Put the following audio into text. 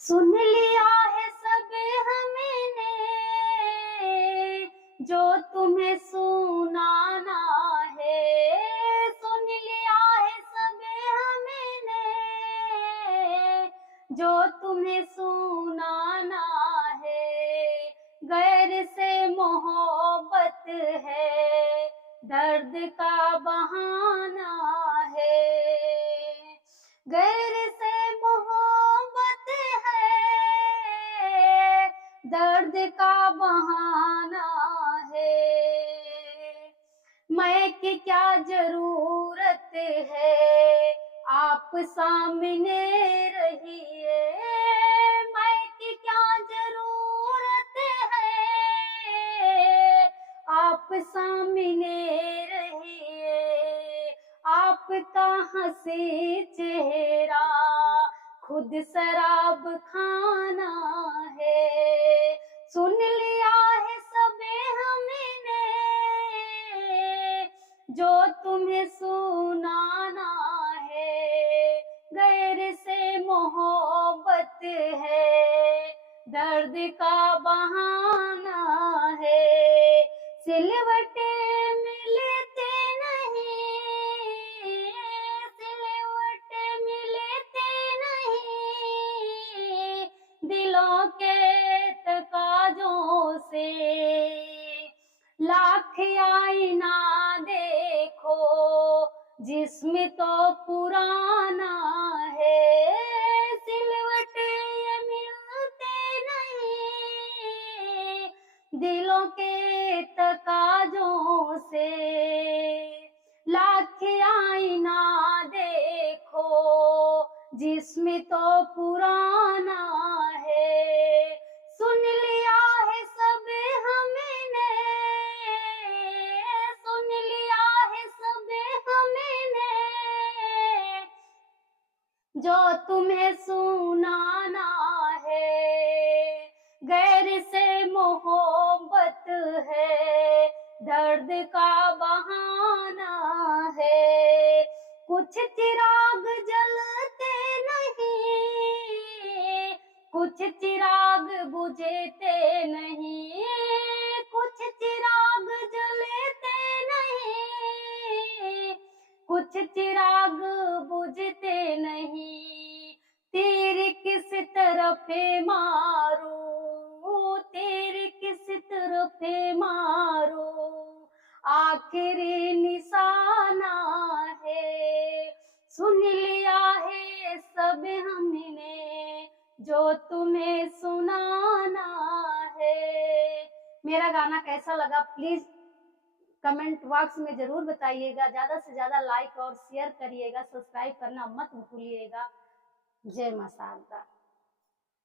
सुन लिया है सब हमने, जो तुम्हें सुनाना है। सुन लिया है सब हमने, जो तुम्हें सुनाना है। गैर से मोहब्बत है, दर्द का बहाना है। गैर से मोहब्बत है, दर्द का बहाना है। मैं की क्या जरूरत है, आप सामने रहिए। मैं की क्या जरूरत है, आप सामने रहिए। आपका हंसी चेहरा खुद शराब खाना है। सुन लिया है सब हमने, जो तुम्हें सुनाना है। गैर से मोहब्बत है, दर्द का बहाना है। सिलवटे मिलते नहीं, सिलवटे मिलते नहीं, दिलों के तकाजों से। लाख आईना देखो, जिस्म तो पुराना है। सिलवटे ये मिलते नहीं, दिलों के तकाजों से। लाख आईना देखो, जिस्म तो पुराना है। सुन लिया है सब हमने, सुन लिया है सब हमने, जो तुम्हें सुनाना है। गैर से मोहब्बत है, दर्द का बहाना है। कुछ चिराग जलते नहीं, कुछ चिराग बुझते नहीं, कुछ चिराग जलते नहीं, कुछ चिराग बुझते नहीं। तीर किस तरफ मारूं, तीर किस तरफ मारूं, आखिरी निशाना है। सुन लिया है सब हमने, जो तुम्हें सुनाना है। मेरा गाना कैसा लगा प्लीज कमेंट बॉक्स में जरूर बताइएगा। ज्यादा से ज्यादा लाइक और शेयर करिएगा, सब्सक्राइब करना मत भूलिएगा। जय मां शारदा।